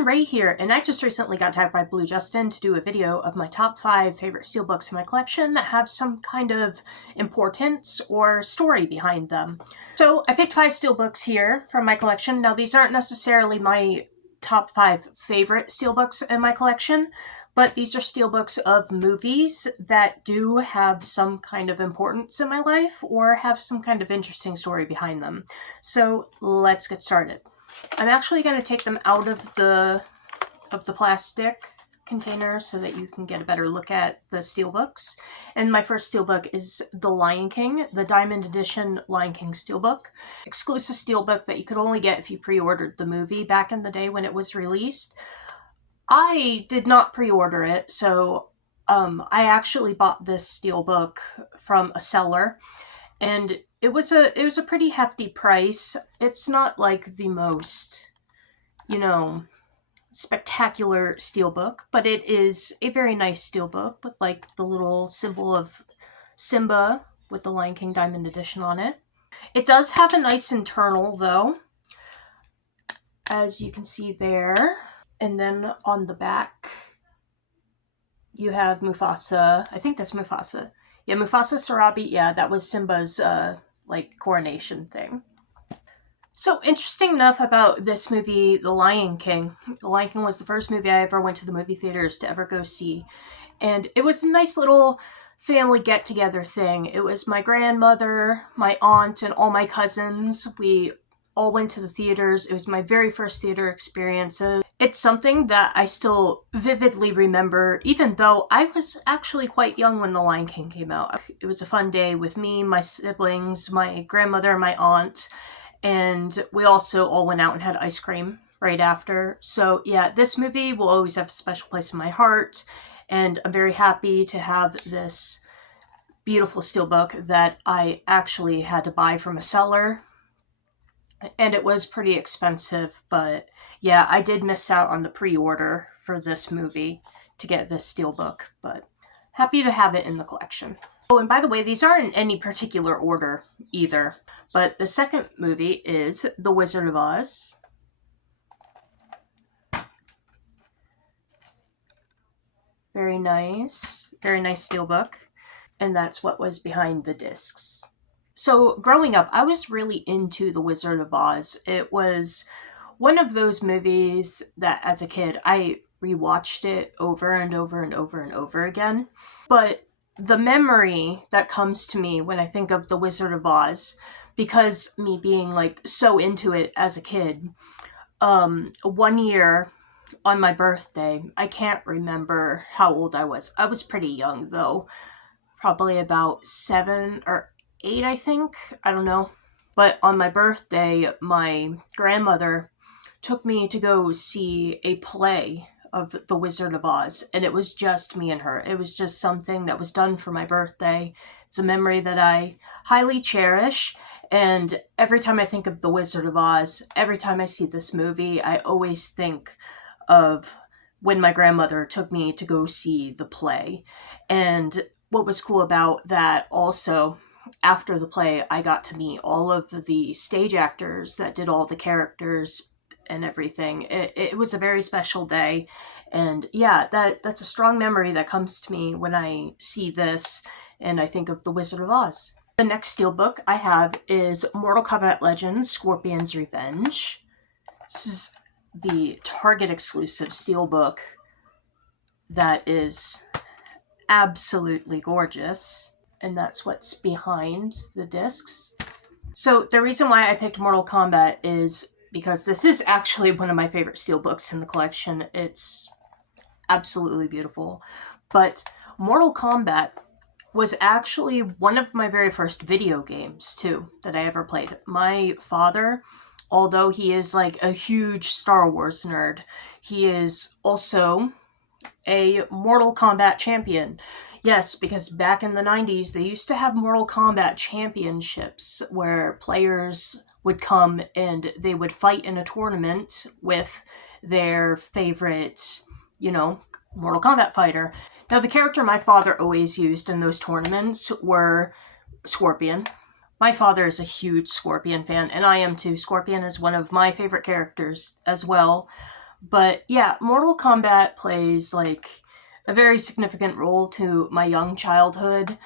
everyone, Ray here, and I just recently got tagged by Blue Justin to do a video of my top 5 favorite steelbooks in my collection that have some kind of importance or story behind them. So I picked 5 steelbooks here from my collection. Now these aren't necessarily my top 5 favorite steelbooks in my collection, but these are steelbooks of movies that do have some kind of importance in my life or have some kind of interesting story behind them. So let's get started. I'm actually going to take them out of the plastic container so that you can get a better look at the steelbooks. And my first steelbook is The Lion King, the Diamond Edition Lion King steelbook. Exclusive steelbook that you could only get if you pre-ordered the movie back in the day when it was released. I did not pre-order it, so I actually bought this steelbook from a seller, and it was a pretty hefty price. It's not like the most, spectacular steelbook, but it is a very nice steelbook with like the little symbol of Simba with the Lion King Diamond Edition on it. It does have a nice internal though, as you can see there. And then on the back, you have Mufasa. I think that's Mufasa. Yeah, Mufasa Sarabi. Yeah, that was Simba's coronation thing. So interesting enough about this movie, The Lion King. The Lion King was the first movie I ever went to the movie theaters to ever go see. And it was a nice little family get-together thing. It was my grandmother, my aunt, and all my cousins. We all went to the theaters. It was my very first theater experiences. It's something that I still vividly remember, even though I was actually quite young when The Lion King came out. It was a fun day with me, my siblings, my grandmother, my aunt, and we also all went out and had ice cream right after. So yeah, this movie will always have a special place in my heart, and I'm very happy to have this beautiful steelbook that I actually had to buy from a seller. And it was pretty expensive, but yeah, I did miss out on the pre-order for this movie to get this steelbook, but happy to have it in the collection. Oh, and by the way, these aren't in any particular order either, but the second movie is The Wizard of Oz. Very nice steelbook, and that's what was behind the discs. So growing up, I was really into The Wizard of Oz. It was one of those movies that as a kid, I rewatched it over and over and over and over again. But the memory that comes to me when I think of The Wizard of Oz, because me being like so into it as a kid, one year on my birthday, I can't remember how old I was. I was pretty young though, probably about 7 or 8, I think. I don't know. But on my birthday, my grandmother took me to go see a play of The Wizard of Oz, and it was just me and her. It was just something that was done for my birthday. It's a memory that I highly cherish, and every time I think of The Wizard of Oz, every time I see this movie, I always think of when my grandmother took me to go see the play. And what was cool about that also, after the play, I got to meet all of the stage actors that did all the characters and everything. It was a very special day, and yeah, that's a strong memory that comes to me when I see this and I think of The Wizard of Oz. The next steelbook I have is Mortal Kombat Legends: Scorpion's Revenge. This is the Target exclusive steelbook that is absolutely gorgeous. And that's what's behind the discs. So the reason why I picked Mortal Kombat is because this is actually one of my favorite steelbooks in the collection. It's absolutely beautiful. But Mortal Kombat was actually one of my very first video games too that I ever played. My father, although he is like a huge Star Wars nerd, he is also a Mortal Kombat champion. Yes, because back in the 90s, they used to have Mortal Kombat championships where players would come and they would fight in a tournament with their favorite, Mortal Kombat fighter. Now, the character my father always used in those tournaments were Scorpion. My father is a huge Scorpion fan, and I am too. Scorpion is one of my favorite characters as well. But yeah, Mortal Kombat plays like a very significant role to my young childhood.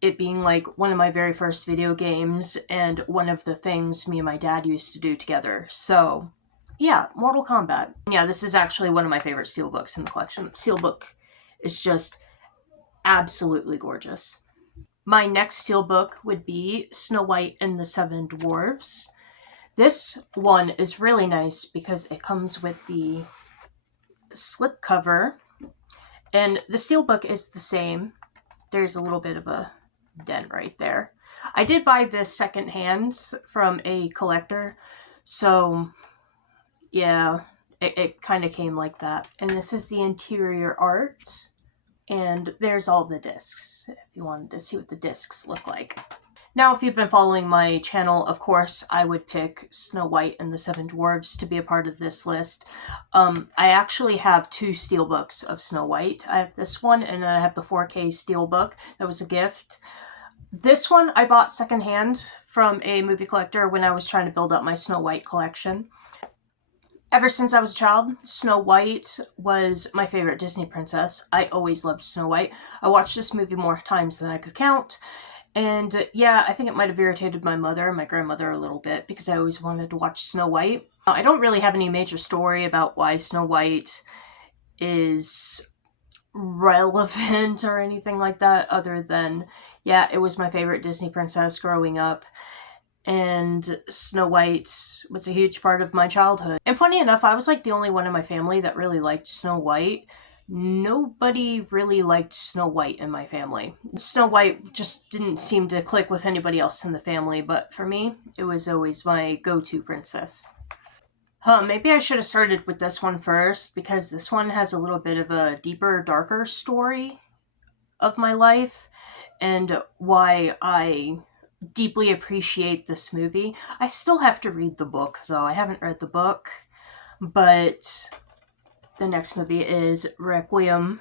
It being like one of my very first video games and one of the things me and my dad used to do together. So, yeah, Mortal Kombat. Yeah, this is actually one of my favorite steelbooks in the collection. Steelbook is just absolutely gorgeous. My next steelbook would be Snow White and the Seven Dwarfs. This one is really nice because it comes with the slipcover, and the steelbook is the same. There's a little bit of a dent right there. I did buy this secondhand from a collector, so yeah, it kind of came like that. And this is the interior art, and there's all the discs if you wanted to see what the discs look like. Now, if you've been following my channel, of course, I would pick Snow White and the Seven Dwarfs to be a part of this list. I actually have two steelbooks of Snow White. I have this one, and then I have the 4K steelbook. That was a gift. This one I bought secondhand from a movie collector when I was trying to build up my Snow White collection. Ever since I was a child, Snow White was my favorite Disney princess. I always loved Snow White. I watched this movie more times than I could count. And yeah, I think it might have irritated my mother and my grandmother a little bit because I always wanted to watch Snow White. I don't really have any major story about why Snow White is relevant or anything like that other than, yeah, it was my favorite Disney princess growing up. And Snow White was a huge part of my childhood. And funny enough, I was like the only one in my family that really liked Snow White. Nobody really liked Snow White in my family. Snow White just didn't seem to click with anybody else in the family, but for me, it was always my go-to princess. Maybe I should have started with this one first, because this one has a little bit of a deeper, darker story of my life, and why I deeply appreciate this movie. I still have to read the book, though. I haven't read the book, but the next movie is Requiem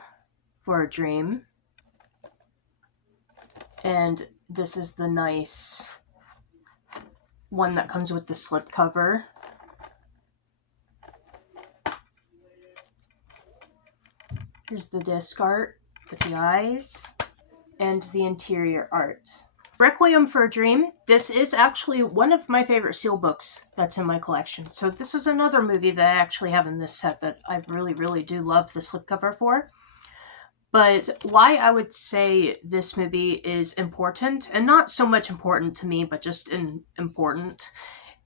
for a Dream. And this is the nice one that comes with the slipcover. Here's the disc art with the eyes and the interior art. Requiem for a Dream. This is actually one of my favorite steelbooks that's in my collection. So this is another movie that I actually have in this set that I really, really do love the slipcover for. But why I would say this movie is important, and not so much important to me, but just important,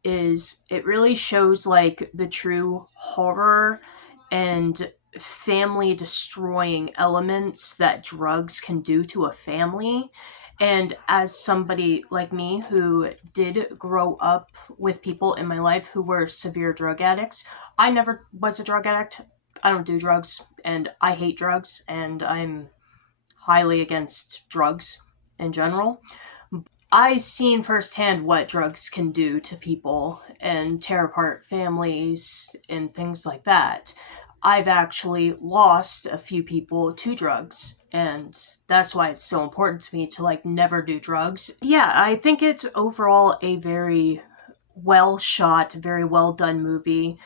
is it really shows like the true horror and family destroying elements that drugs can do to a family. And as somebody like me who did grow up with people in my life who were severe drug addicts, I never was a drug addict. I don't do drugs, and I hate drugs, and I'm highly against drugs in general. I've seen firsthand what drugs can do to people and tear apart families and things like that. I've actually lost a few people to drugs, and that's why it's so important to me to like never do drugs. Yeah, I think it's overall a very well shot, very well done movie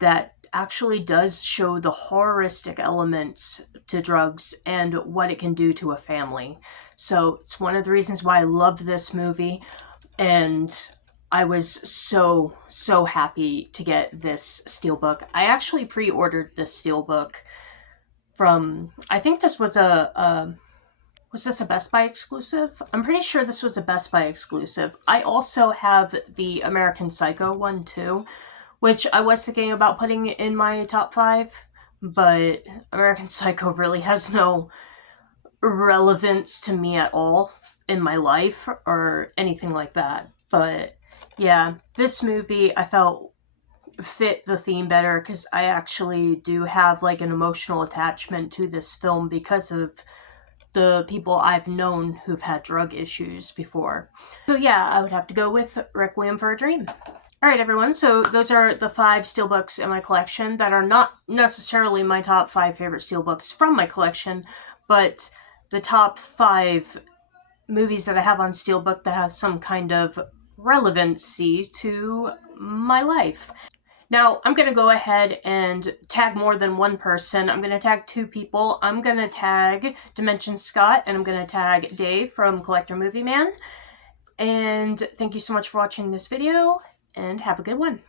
that actually does show the horroristic elements to drugs and what it can do to a family. So it's one of the reasons why I love this movie, and I was so happy to get this steelbook. I actually pre-ordered this steelbook from, I think this was was this a Best Buy exclusive? I'm pretty sure this was a Best Buy exclusive. I also have the American Psycho one too, which I was thinking about putting in my top 5, but American Psycho really has no relevance to me at all in my life or anything like that. But yeah, this movie I felt fit the theme better because I actually do have like an emotional attachment to this film because of the people I've known who've had drug issues before. So yeah, I would have to go with Requiem for a Dream. Alright everyone, so those are the 5 steelbooks in my collection that are not necessarily my top 5 favorite steelbooks from my collection, but the top 5 movies that I have on steelbook that has some kind of relevancy to my life. Now, I'm going to go ahead and tag more than one person. I'm going to tag 2 people. I'm going to tag Dimension Scott, and I'm going to tag Dave from Collector Movie Man. And thank you so much for watching this video, and have a good one.